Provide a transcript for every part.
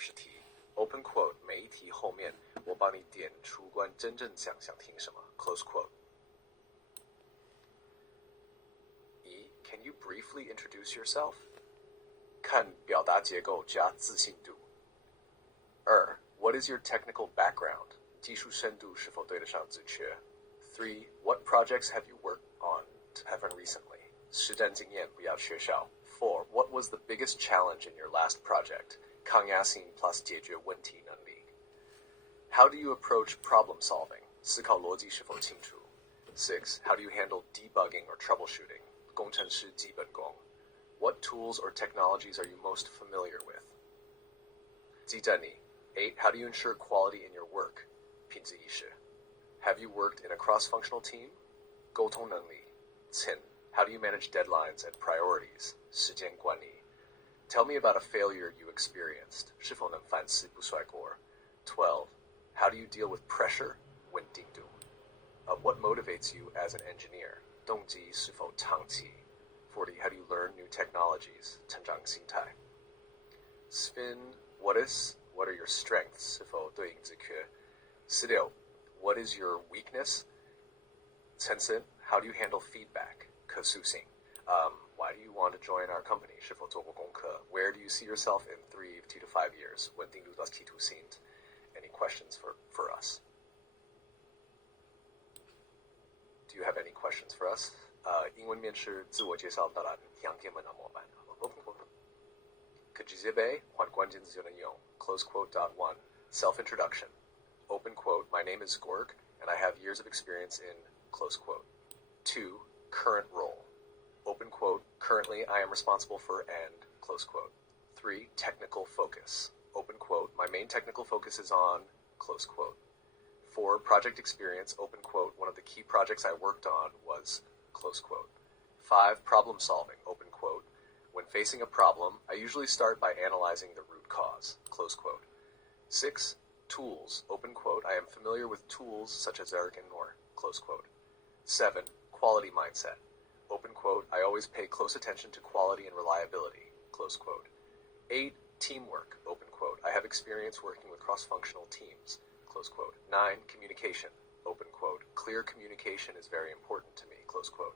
20题 ，open quote 每一题后面我帮你点出关真正想听什么 ，close quote。Can you briefly introduce yourself? 看表达结构加自信度。What is your technical background? 技术深度是否对得上职缺。3. What projects have you worked on heaven recently? 实战经验不要缺少。4. What was the biggest challenge in your last project? 抗压性 plus 解决问题能力。How do you approach problem solving? 思考逻辑是否清楚。6. How do you handle debugging or troubleshooting? 工程师基本功。What tools or technologies are you most familiar with? 技战力。8. How do you ensure quality in your work? 品质意识。Have you worked in a cross-functional team? 沟通能力。10. How do you manage deadlines and priorities? 时间管理。Tell me about a failure you experienced. 是否能反思不摔锅。12. How do you deal with pressure? 稳定度。What motivates you as an engineer? 动机是否长期。40. How do you learn new technologies? 成长心态。Spin, what are your strengths? 是否对应职缺。16. What is your weakness? 陈森, how do you handle feedback? 可塑性。Why do you want to join our company? 是否做过功课。Where do you see yourself in 3 to 5 years? 稳定度到企图心。Any questions for us? Do you have any questions for us? 英文面试自我介绍当然两天门的模板。可直接背换关键字就能用。Close quote. 1. Self-introduction. Open quote. My name is Gorg, and I have years of experience in close quote. 2. Current role. Open quote. Currently, I am responsible for and close quote. 3. Technical focus. Open quote. My main technical focus is on close quote. 4. Project experience. Open quote. One of the key projects I worked on was close quote. 5. Problem solving. Open quote. When facing a problem, I usually start by analyzing the root cause. Close quote. 6. Tools. Open quote. I am familiar with tools such as Eric and Noor. Close quote. 7. Quality mindset. Open quote. I always pay close attention to quality and reliability. Close quote. 8. Teamwork. Open quote. I have experience working with cross-functional teams. Close quote. 9. Communication. Open quote. Clear communication is very important to me. Close quote.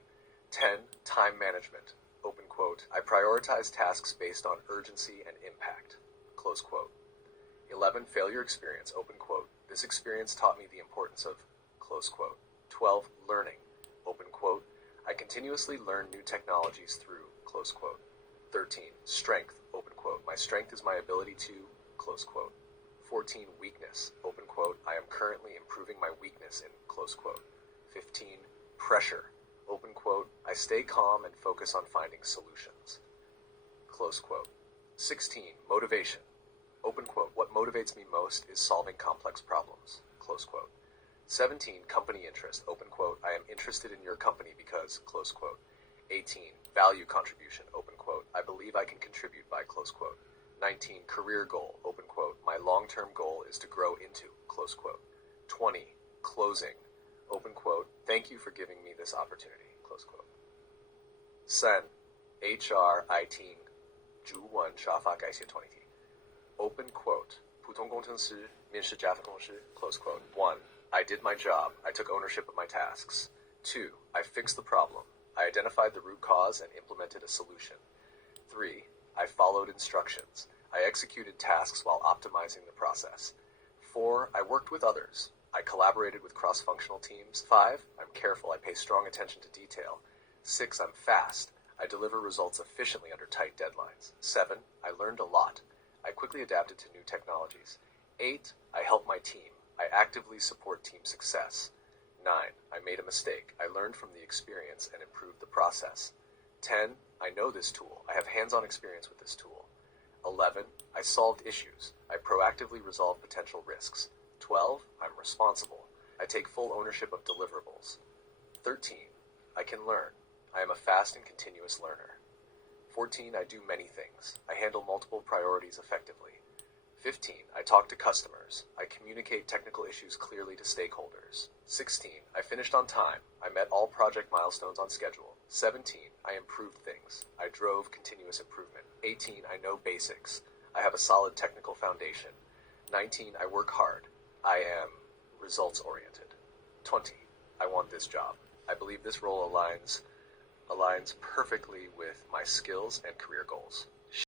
10. Time management. Open quote. I prioritize tasks based on urgency and impact. Close quote. 11. Failure experience. Open quote. This experience taught me the importance of close quote. 12. Learning. Open quote. I continuously learn new technologies through close quote. 13. Strength. Open quote. My strength is my ability to close quote. 14. Weakness. Open quote. I am currently improving my weakness in close quote. 15. Pressure. Open quote. I stay calm and focus on finding solutions. Close quote. 16. Motivation. Open quote. What motivates me most is solving complex problems. Close quote. 17. Company interest. Open quote. I am interested in your company because close quote. 18. Value contribution. Open quote. I believe I can contribute by close quote. 19. Career goal. Open quote. My long-term goal is to grow into close quote. 20. Closing. Open quote. Thank you for giving me this opportunity. Close quote. 3. HR IT 主文沙发改写20题 Open quote. 普通工程师面试加分公司 Close quote. 1. I did my job. I took ownership of my tasks. 2. I fixed the problem. I identified the root cause and implemented a solution. 3. I followed instructions. I executed tasks while optimizing the process. 4. I worked with others. I collaborated with cross-functional teams. 5. I'm careful. I pay strong attention to detail. 6. I'm fast. I deliver results efficiently under tight deadlines. 7. I learned a lot. I quickly adapted to new technologies. 8. I helped my team. I actively support team success. 9. I made a mistake. I learned from the experience and improved the process. 10. I know this tool. I have hands-on experience with this tool. 11. I solved issues. I proactively resolve potential risks. 12. I'm responsible. I take full ownership of deliverables. 13. I can learn. I am a fast and continuous learner. 14. I do many things. I handle multiple priorities effectively. 15. I talk to customers. I communicate technical issues clearly to stakeholders. 16. I finished on time. I met all project milestones on schedule. 17. I improved things. I drove continuous improvement. 18. I know basics. I have a solid technical foundation. 19. I work hard. I am results-oriented. 20. I want this job. I believe this role aligns perfectly with my skills and career goals.